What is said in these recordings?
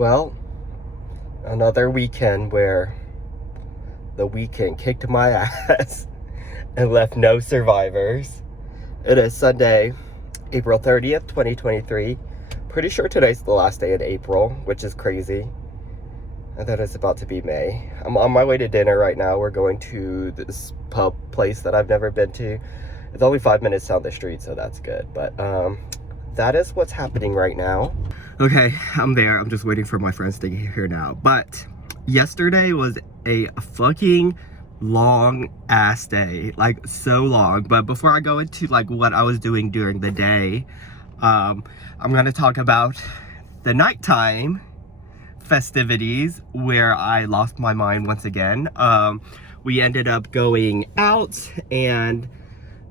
Well, another weekend where the weekend kicked my ass and left no survivors. It is Sunday, April 30th, 2023. Pretty sure today's the last day in April, which is crazy. And then it's about to be May. I'm on my way to dinner right now. We're going to this pub place that I've never been to. It's only 5 minutes down the street, so that's good. But that is what's happening right now. Okay, I'm there. I'm just waiting for my friends to get here now. But yesterday was a fucking long ass day, like so long. But before I go into like what I was doing during the day, I'm gonna talk about the nighttime festivities where I lost my mind once again. We ended up going out, and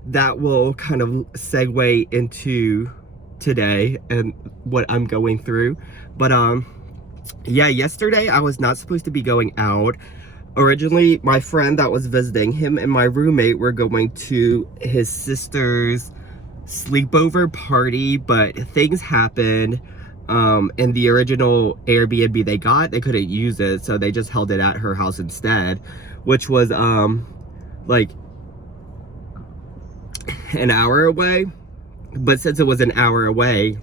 that will kind of segue into today and what I'm going through. But yeah, yesterday I was not supposed to be going out. Originally, my friend that was visiting, him and my roommate were going to his sister's sleepover party, but things happened. And the original Airbnb they got, they couldn't use it, so they just held it at her house instead, which was like an hour away. But since it was an hour away,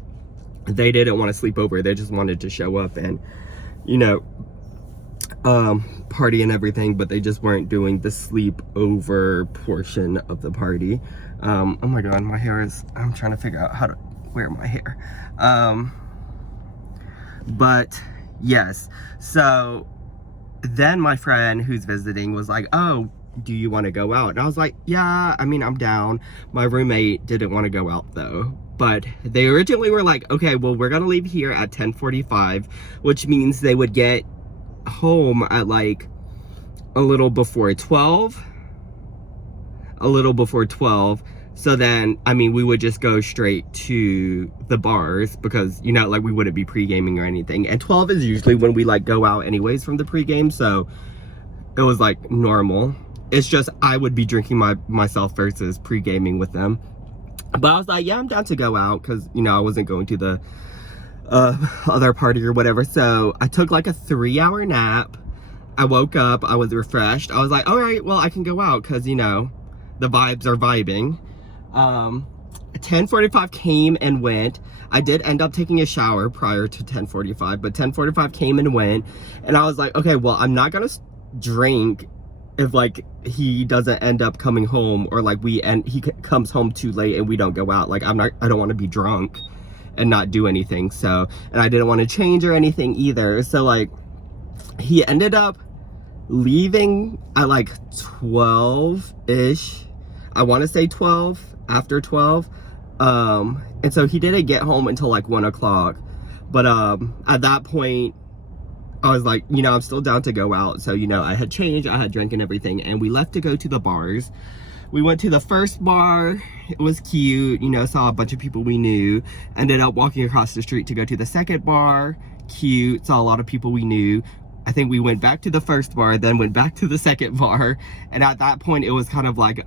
they didn't want to sleep over. They just wanted to show up and, you know, party and everything, but they just weren't doing the sleepover portion of the party. Oh my god, my hair is, I'm trying to figure out how to wear my hair. But yes, so then my friend who's visiting was like, oh, do you want to go out? And I was like, yeah, I mean, I'm down. My roommate didn't want to go out though. But they originally were like, okay, well, we're gonna leave here at 10:45, which means they would get home at like a little before 12. So then, I mean, we would just go straight to the bars because, you know, like we wouldn't be pre-gaming or anything. And 12 is usually when we like go out anyways from the pre-game, so it was like normal. It's just I would be drinking myself versus pre-gaming with them. But I was like, yeah, I'm down to go out because, you know, I wasn't going to the other party or whatever. So I took like a 3-hour nap. I woke up, I was refreshed. I was like, all right, well, I can go out because, you know, the vibes are vibing. 10:45 came and went. I did end up taking a shower prior to 10:45, but 10:45 came and went. And I was like, okay, well, I'm not gonna drink if like he doesn't end up coming home, or like he comes home too late and we don't go out. Like I don't want to be drunk and not do anything. So, and I didn't want to change or anything either. So like he ended up leaving at like 12-ish. I want to say 12, after 12. And so he didn't get home until like 1 o'clock. But at that point, I was like, you know, I'm still down to go out. So, you know, I had changed, I had drank and everything, and we left to go to the bars. We went to the first bar. It was cute, you know, saw a bunch of people we knew. Ended up walking across the street to go to the second bar. Cute, saw a lot of people we knew. I think we went back to the first bar, then went back to the second bar. And at that point, it was kind of like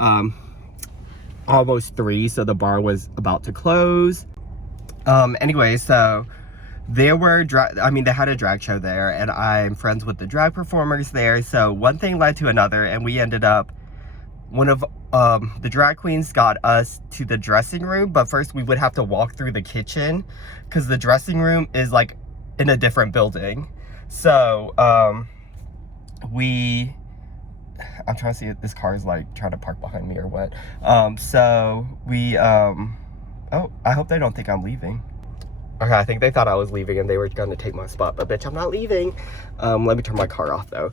almost 3, so the bar was about to close. Anyway, so there were they had a drag show there, and I'm friends with the drag performers there. So one thing led to another, and we ended up, one of the drag queens got us to the dressing room, but first we would have to walk through the kitchen because the dressing room is like in a different building. So I'm trying to see if this car is like trying to park behind me or what. So we oh, I hope they don't think I'm leaving. Okay, I think they thought I was leaving and they were gonna take my spot, but bitch, I'm not leaving. Let me turn my car off though.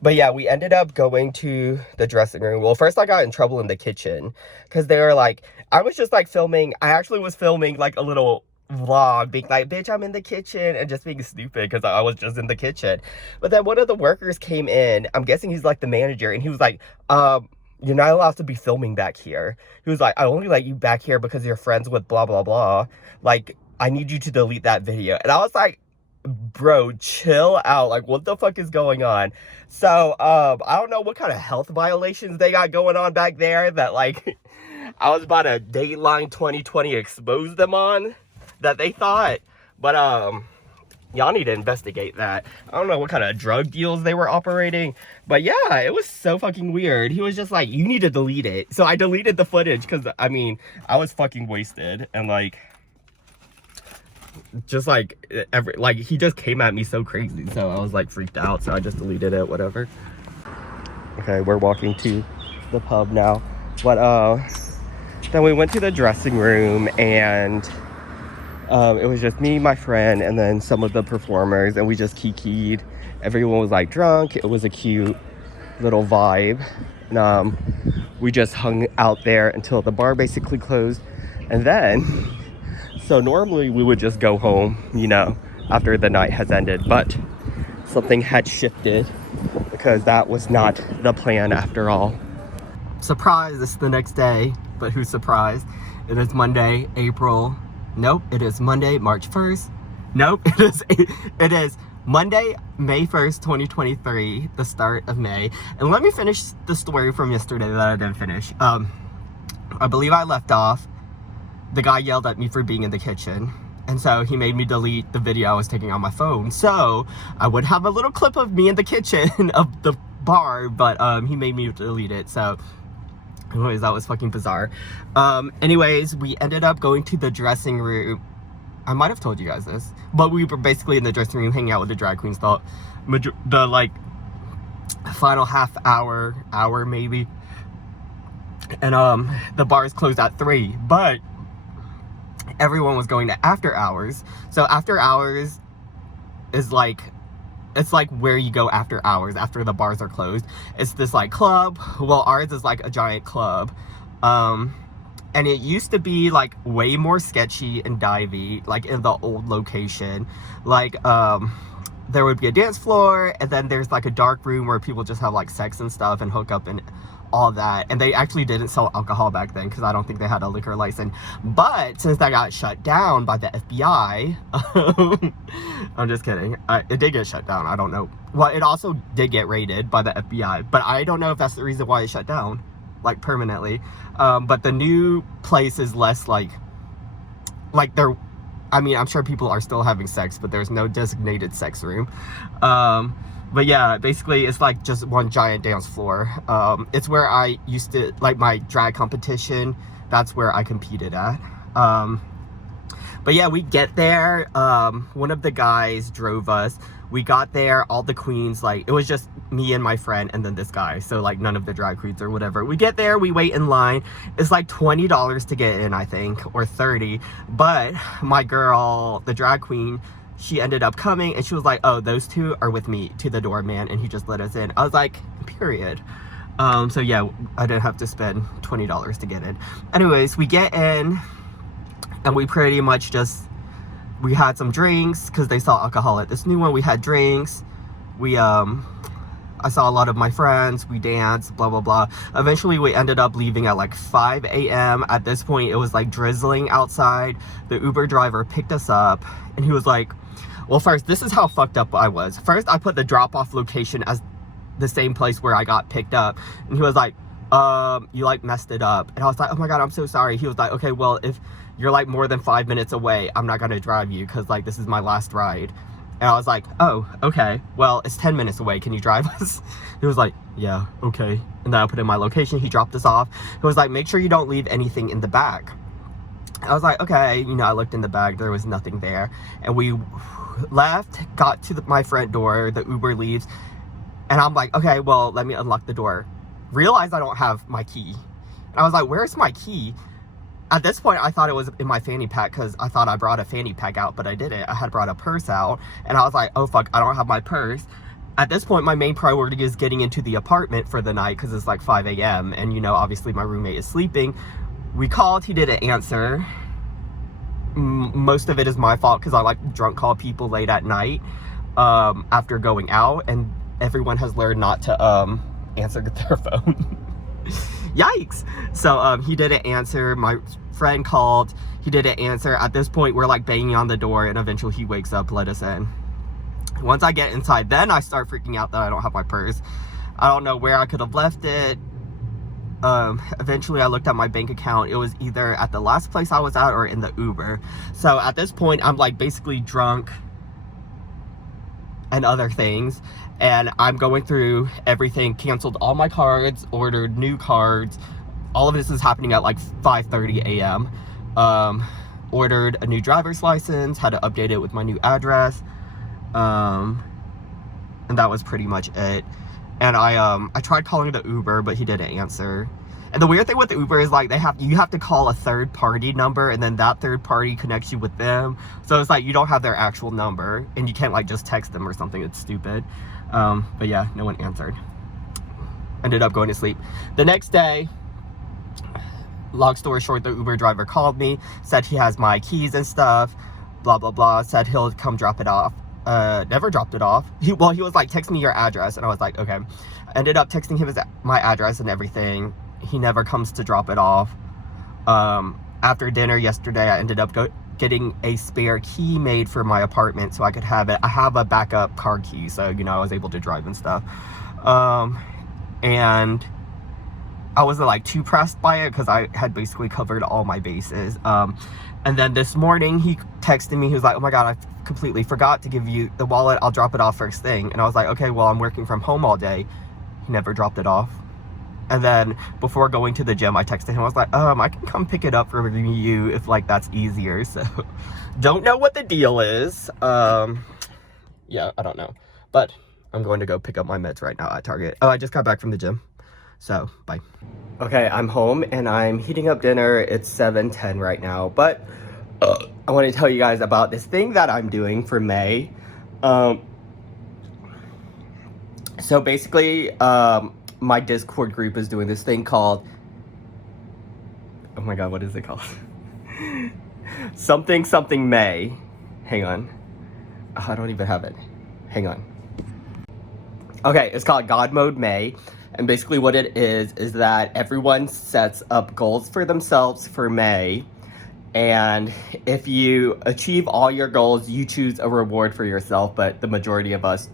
But yeah, we ended up going to the dressing room. Well, first I got in trouble in the kitchen because they were like, I was just like filming. I actually was filming like a little vlog being like, bitch, I'm in the kitchen, and just being stupid because I was just in the kitchen. But then one of the workers came in, I'm guessing he's like the manager, and he was like, you're not allowed to be filming back here. He was like, I only let you back here because you're friends with blah blah blah, like I need you to delete that video. And I was like, bro, chill out, like what the fuck is going on? So I don't know what kind of health violations they got going on back there that like I was about to Dateline 2020 expose them on, that they thought. But y'all need to investigate that. I don't know what kind of drug deals they were operating, but yeah, it was so fucking weird. He was just like, you need to delete it. So I deleted the footage because, I mean, I was fucking wasted. And like, just like, he just came at me so crazy. So I was like freaked out. So I just deleted it, whatever. Okay, we're walking to the pub now. But then we went to the dressing room, and it was just me, my friend, and then some of the performers, and we just kikied. Everyone was like drunk. It was a cute little vibe. And we just hung out there until the bar basically closed. And then, so normally we would just go home, you know, after the night has ended, but something had shifted because that was not the plan after all. Surprise, it's the next day, but who's surprised? It is Monday, Nope, it is Monday, March 1st. Nope, it is Monday, May 1st, 2023, the start of May. And let me finish the story from yesterday that I didn't finish. I believe I left off. The guy yelled at me for being in the kitchen. And so he made me delete the video I was taking on my phone. So I would have a little clip of me in the kitchen of the bar, but he made me delete it. So anyways, that was fucking bizarre. Anyways, we ended up going to the dressing room. I might have told you guys this, but we were basically in the dressing room hanging out with the drag queens the like final half hour maybe. And the bars closed at 3, but everyone was going to after hours. So after hours is like, it's like where you go after hours, after the bars are closed. It's this like club. Well, ours is like a giant club. And it used to be like way more sketchy and divey, like in the old location. Like, there would be a dance floor, and then there's like a dark room where people just have like sex and stuff and hook up and all that. And they actually didn't sell alcohol back then because I don't think they had a liquor license. But since that got shut down by the FBI, I'm just kidding. It did get shut down. I don't know. Well, it also did get raided by the FBI, but I don't know if that's the reason why it shut down, like permanently. But the new place is less like there. I mean, I'm sure people are still having sex, but there's no designated sex room. But yeah, basically it's like just one giant dance floor. It's where I used to, like my drag competition, that's where I competed at. But yeah, we get there. One of the guys drove us. We got there, all the queens, like it was just me and my friend and then this guy. So like none of the drag queens or whatever. We get there, we wait in line. It's like $20 to get in, I think, or 30. But my girl, the drag queen, she ended up coming and she was like, oh, those two are with me to the doorman, and he just let us in. I was like, period. So yeah, I didn't have to spend $20 to get in. Anyways, we get in and we pretty much just, we had some drinks because they saw alcohol at this new one. We had drinks. We, I saw a lot of my friends. We danced, blah, blah, blah. Eventually, we ended up leaving at like 5 a.m. At this point, it was like drizzling outside. The Uber driver picked us up and he was like, well, first, this is how fucked up I was. First, I put the drop-off location as the same place where I got picked up. And he was like, you like messed it up. And I was like, oh my God, I'm so sorry. He was like, okay, well, if you're like more than 5 minutes away, I'm not gonna drive you because like this is my last ride. And I was like, oh, okay, well, it's 10 minutes away, can you drive us? He was like, yeah, okay. And then I put in my location, he dropped us off. He was like, make sure you don't leave anything in the bag. I was like, okay, you know, I looked in the bag, there was nothing there. And we left, got to my front door, the Uber leaves, and I'm like, okay, well, let me unlock the door. Realized I don't have my key. And I was like, where's my key? At this point, I thought it was in my fanny pack because I thought I brought a fanny pack out, but I didn't. I had brought a purse out, and I was like, oh fuck, I don't have my purse. At this point, my main priority is getting into the apartment for the night because it's like 5 a.m. and, you know, obviously my roommate is sleeping. We called, he didn't answer. Most of it is my fault because I like drunk call people late at night after going out, and everyone has learned not to answer their phone. Yikes. So he didn't answer. My friend called, he didn't answer. At this point, we're like banging on the door, and eventually he wakes up, let us in. Once I get inside, then I start freaking out that I don't have my purse. I don't know where I could have left it. eventually I looked at my bank account. It was either at the last place I was at or in the Uber. So at this point, I'm like basically drunk and other things. And I'm going through everything, canceled all my cards, ordered new cards. All of this is happening at like 5:30 a.m. Ordered a new driver's license, had to update it with my new address. And that was pretty much it. And I tried calling the Uber, but he didn't answer. And the weird thing with the Uber is like you have to call a third party number, and then that third party connects you with them. So it's like you don't have their actual number, and you can't like just text them or something. It's stupid. But yeah, no one answered. Ended up going to sleep. The next day, long story short, the Uber driver called me, said he has my keys and stuff, blah blah blah, said he'll come drop it off. Never dropped it off. He was like, text me your address, and I was like, okay. I ended up texting him my address and everything. He never comes to drop it off. After dinner yesterday, I ended up getting a spare key made for my apartment so I could have it. I have a backup car key, so you know I was able to drive and stuff. And I wasn't like too pressed by it because I had basically covered all my bases. And then this morning he texted me. He was like, oh my god, I completely forgot to give you the wallet. I'll drop it off first thing. And I was like, okay, well, I'm working from home all day. He never dropped it off. And then before going to the gym, I texted him. I was like, I can come pick it up for you if like that's easier. So don't know what the deal is. Yeah, I don't know. But I'm going to go pick up my meds right now at Target. Oh, I just got back from the gym. So, bye. Okay, I'm home and I'm heating up dinner. It's 7:10 right now. But I want to tell you guys about this thing that I'm doing for May. So basically, my Discord group is doing this thing called, oh my god, what is it called? something May. Hang on. Oh, I don't even have it. Hang on. Okay, it's called God Mode May. And basically what it is that everyone sets up goals for themselves for May. And if you achieve all your goals, you choose a reward for yourself, but the majority of us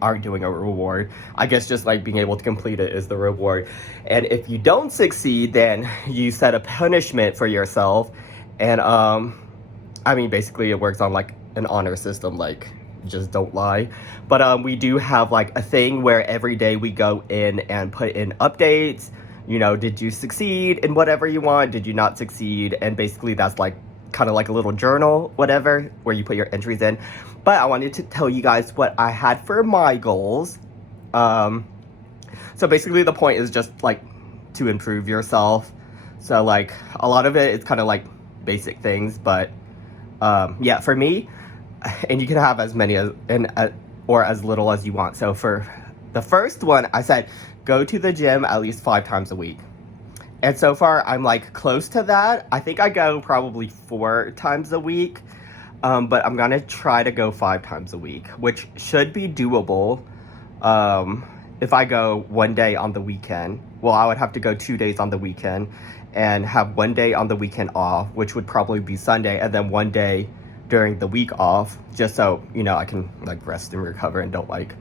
aren't doing a reward. I guess just like being able to complete it is the reward. And if you don't succeed, then you set a punishment for yourself. And I mean, basically it works on like an honor system, like just don't lie. But we do have like a thing where every day we go in and put in updates. You know, did you succeed in whatever you want? Did you not succeed? And basically that's like kind of like a little journal, whatever, where you put your entries in. But I wanted to tell you guys what I had for my goals. So basically the point is just like to improve yourself. So like a lot of it is kind of like basic things, but yeah, for me, and you can have as many as or as little as you want. So for the first one, I said go to the gym at least 5 times a week. And so far, I'm like close to that. I think I go probably 4 times a week, but I'm gonna try to go 5 times a week, which should be doable. If I go one day on the weekend, well, I would have to go 2 days on the weekend and have 1 day on the weekend off, which would probably be Sunday, and then 1 day during the week off, just so, you know, I can like rest and recover and don't like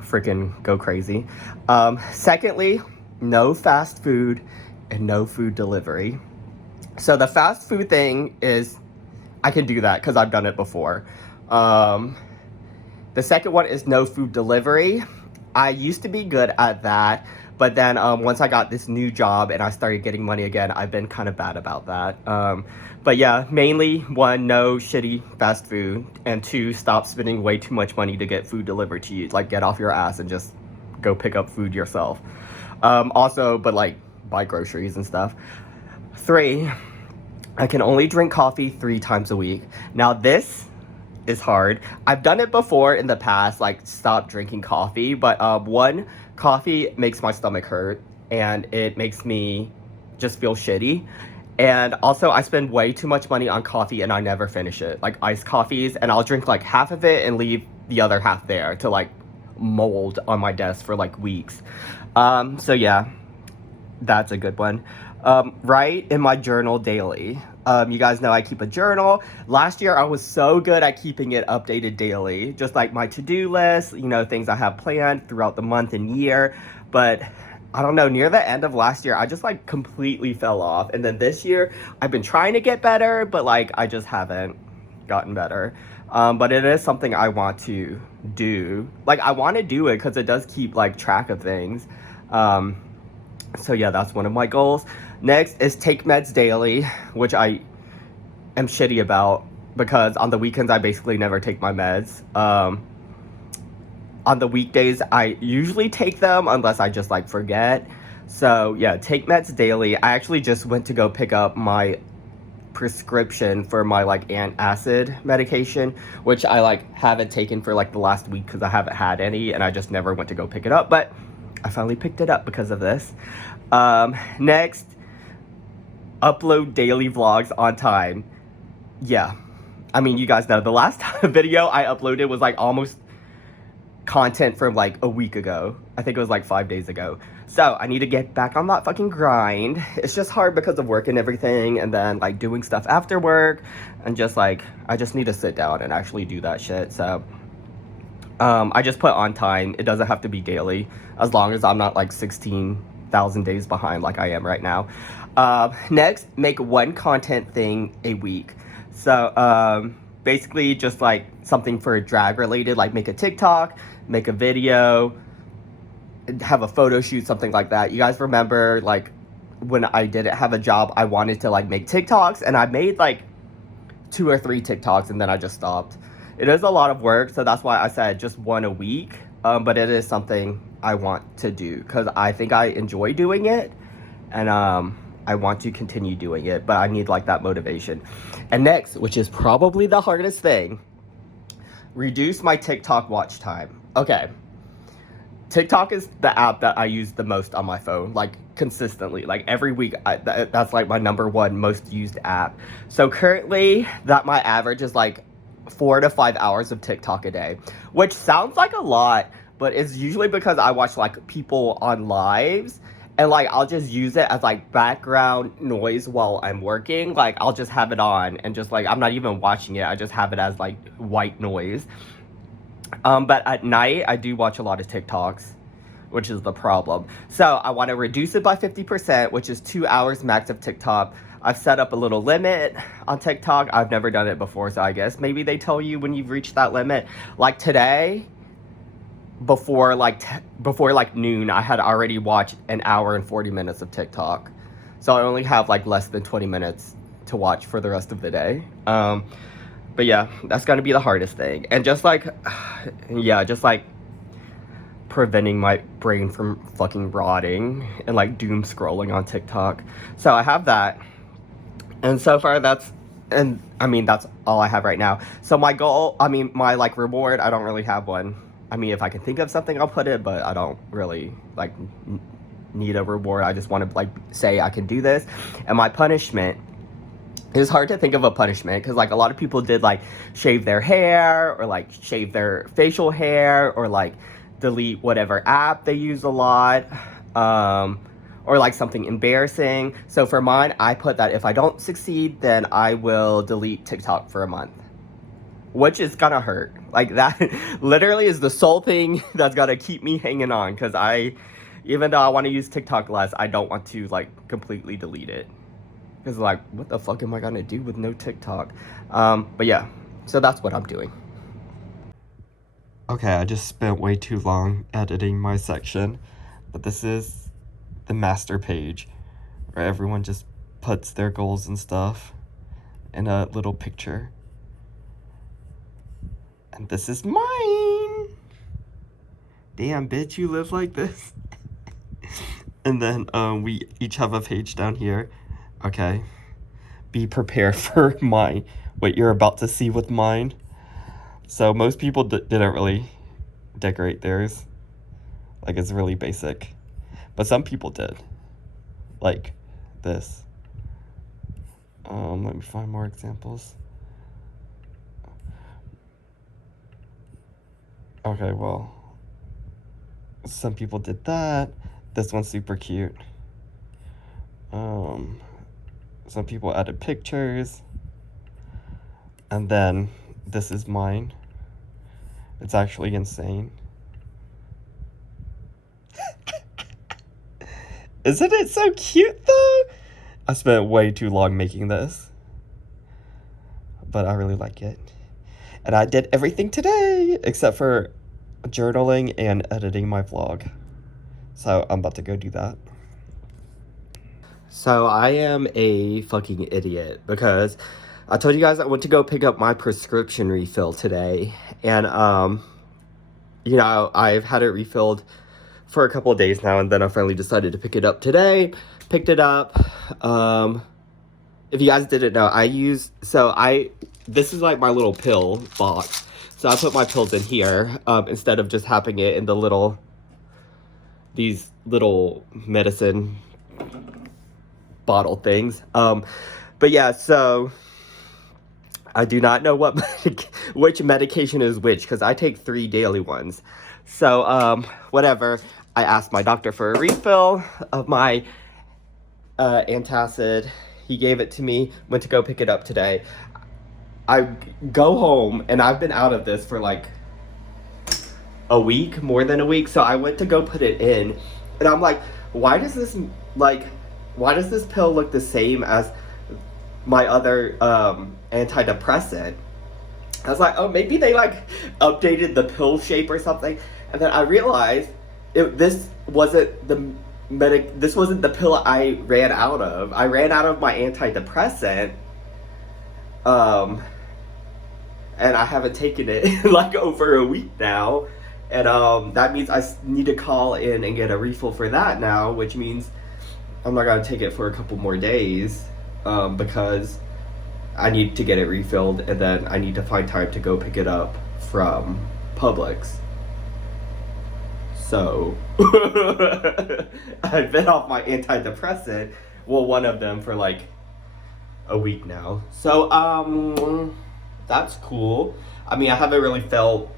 freaking go crazy. Secondly, no fast food and no food delivery. So the fast food thing is, I can do that because I've done it before. The second one is no food delivery. I used to be good at that, but then once I got this new job and I started getting money again, I've been kind of bad about that. But yeah, mainly 1, no shitty fast food, and 2, stop spending way too much money to get food delivered to you. Like, get off your ass and just go pick up food yourself. Also, but like buy groceries and stuff. 3, I can only drink coffee 3 times a week. Now this is hard. I've done it before in the past, like stop drinking coffee, but 1, coffee makes my stomach hurt and it makes me just feel shitty. And also I spend way too much money on coffee and I never finish it. Like iced coffees, and I'll drink like half of it and leave the other half there to like mold on my desk for like weeks. So yeah, that's a good one. Write in my journal daily. You guys know I keep a journal. Last year I was so good at keeping it updated daily, just like my to-do list, you know, things I have planned throughout the month and year. But I don't know, near the end of last year, I just like completely fell off. And then this year, I've been trying to get better, but like I just haven't gotten better. But it is something I want to do. Like I want to do it because it does keep like track of things. So yeah, that's one of my goals. Next is take meds daily, which I am shitty about because on the weekends I basically never take my meds. On the weekdays I usually take them unless I just like forget. So yeah, take meds daily. I actually just went to go pick up my prescription for my like antacid medication, which I like haven't taken for like the last week because I haven't had any and I just never went to go pick it up, but I finally picked it up because of this. Next, upload daily vlogs on time. Yeah, I mean, you guys know the last video I uploaded was like almost content from like a week ago. I think it was like 5 days ago. So I need to get back on that fucking grind. It's just hard because of work and everything, and then like doing stuff after work, and just like I just need to sit down and actually do that shit. So I just put on time. It doesn't have to be daily, as long as I'm not like 16,000 days behind like I am right now. Next, make one content thing a week. So basically just like something for drag related, like make a TikTok, make a video, have a photo shoot, something like that. You guys remember like when I didn't have a job, I wanted to like make TikToks, and I made like 2 or 3 TikToks and then I just stopped. It is a lot of work, so that's why I said just one a week. But it is something I want to do because I think I enjoy doing it, and I want to continue doing it, but I need like that motivation. And next, which is probably the hardest thing, reduce my TikTok watch time. Okay. TikTok is the app that I use the most on my phone, like consistently, like every week. That's like my #1 most used app. So currently that my average is like 4 to 5 hours of TikTok a day, which sounds like a lot, but it's usually because I watch like people on lives, and like I'll just use it as like background noise while I'm working. Like I'll just have it on and just like I'm not even watching it, I just have it as like white noise. But at night I do watch a lot of TikToks, which is the problem. So I want to reduce it by 50%, which is 2 hours max of TikTok. I've set up a little limit on TikTok. I've never done it before, so I guess maybe they tell you when you've reached that limit. Like today, before like noon, I had already watched 1 hour and 40 minutes of TikTok. So I only have like less than 20 minutes to watch for the rest of the day. But yeah, that's gonna be the hardest thing. And just like, yeah, just like preventing my brain from fucking rotting and like doom scrolling on TikTok. So I have that. And so far that's all I have right now. So my goal, my like reward, I don't really have one. I mean, if I can think of something, I'll put it, but I don't really like need a reward. I just want to like say I can do this. And my punishment, it's hard to think of a punishment because like a lot of people did like shave their hair or like shave their facial hair or like delete whatever app they use a lot, or like something embarrassing. So for mine, I put that if I don't succeed, then I will delete TikTok for a month, which is gonna hurt. Like that literally is the sole thing that's gonna keep me hanging on, because even though I want to use TikTok less, I don't want to like completely delete it. Because like, what the fuck am I gonna do with no TikTok? But yeah, so that's what I'm doing. Okay, I just spent way too long editing my section, but this is the master page where everyone just puts their goals and stuff in a little picture. And this is mine! Damn, bitch, you live like this? And then we each have a page down here. Okay, be prepared for what you're about to see with mine. So most people didn't really decorate theirs. Like, it's really basic. But some people did. Like this. Let me find more examples. Okay, well, some people did that. This one's super cute. Some people added pictures. And then this is mine. It's actually insane. Isn't it so cute though? I spent way too long making this, but I really like it. And I did everything today except for journaling and editing my vlog. So I'm about to go do that. So I am a fucking idiot because I told you guys I went to go pick up my prescription refill today. And, you know, I've had it refilled for a couple of days now, and then I finally decided to pick it up today. Picked it up. If you guys didn't know, this is like my little pill box. So I put my pills in here, instead of just having it in these little medicine bottle things. But yeah, so I do not know which medication is which, because I take 3 daily ones. So, whatever. I asked my doctor for a refill of my antacid. He gave it to me. Went to go pick it up today. I go home, and I've been out of this for like a week, more than a week. So I went to go put it in, and I'm like, why does this pill look the same as my other antidepressant? I was like, oh, maybe they like updated the pill shape or something. And then I realized this wasn't the pill I ran out of. I ran out of my antidepressant. And I haven't taken it like over a week now. And that means I need to call in and get a refill for that now, which means I'm not gonna take it for a couple more days, because I need to get it refilled, and then I need to find time to go pick it up from Publix. So I've been off my antidepressant, well, one of them, for like a week now. So that's cool. I mean, I haven't really felt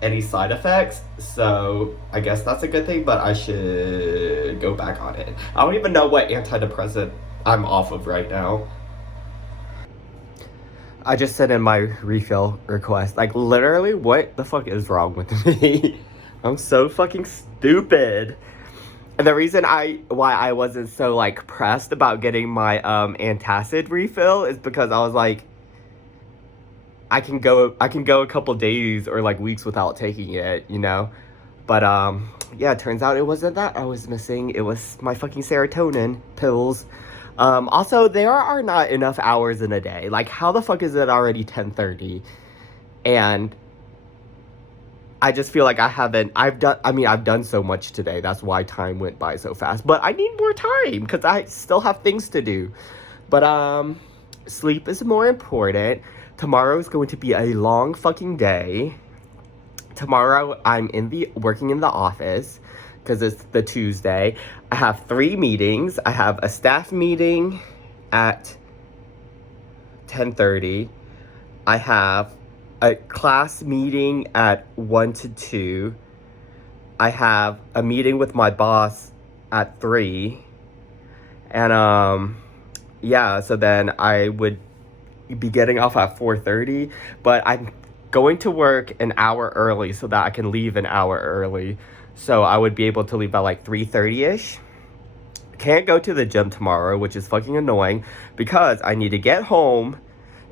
any side effects, so I guess that's a good thing, but I should go back on it. I don't even know what antidepressant I'm off of right now. I just sent in my refill request. Like, literally, what the fuck is wrong with me? I'm so fucking stupid. And the reason why I wasn't so, like, pressed about getting my antacid refill is because I was like, I can go a couple days or like weeks without taking it, you know? But yeah, it turns out it wasn't that I was missing. It was my fucking serotonin pills. Also, there are not enough hours in a day. Like, how the fuck is it already 10:30? And I just feel like I've done so much today. That's why time went by so fast. But I need more time because I still have things to do. But sleep is more important. Tomorrow is going to be a long fucking day. Tomorrow I'm working in the office because it's the Tuesday. I have 3 meetings. I have a staff meeting at 10:30. I have a class meeting at 1 to 2. I have a meeting with my boss at 3. And yeah, so then I would be getting off at 4:30, but I'm going to work an hour early so that I can leave an hour early. So I would be able to leave by like 3:30ish. Can't go to the gym tomorrow, which is fucking annoying because I need to get home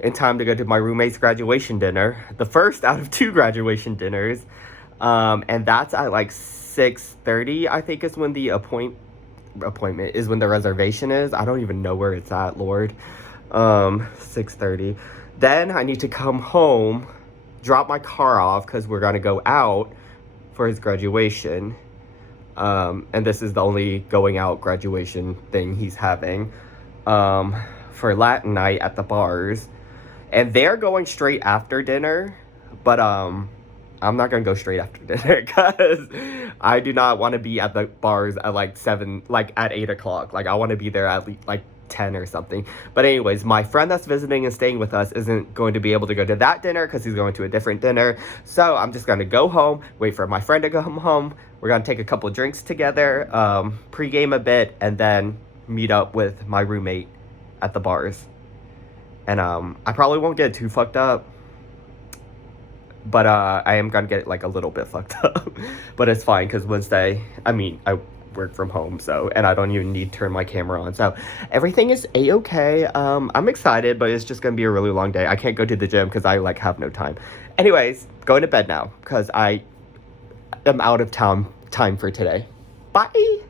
in time to go to my roommate's graduation dinner, the first out of 2 graduation dinners. And that's at like 6:30, I think, is when the appointment is, when the reservation is. I don't even know where it's at, Lord. 6:30. Then I need to come home, drop my car off because we're gonna go out for his graduation. And this is the only going out graduation thing he's having, for Latin night at the bars. And they're going straight after dinner, but I'm not gonna go straight after dinner because I do not want to be at the bars at like 7, like at 8 o'clock. Like, I want to be there at least like 10 or something. But anyways, my friend that's visiting and staying with us isn't going to be able to go to that dinner because he's going to a different dinner. So I'm just going to go home, wait for my friend to come home. We're going to take a couple drinks together, pregame a bit, and then meet up with my roommate at the bars. And I probably won't get too fucked up, but I am going to get like a little bit fucked up. But it's fine because Wednesday, work from home, so, and I don't even need to turn my camera on, so everything is a-okay. I'm excited, but it's just gonna be a really long day. I can't go to the gym because I like have no time. Anyways, going to bed now because I am out of time for today. Bye.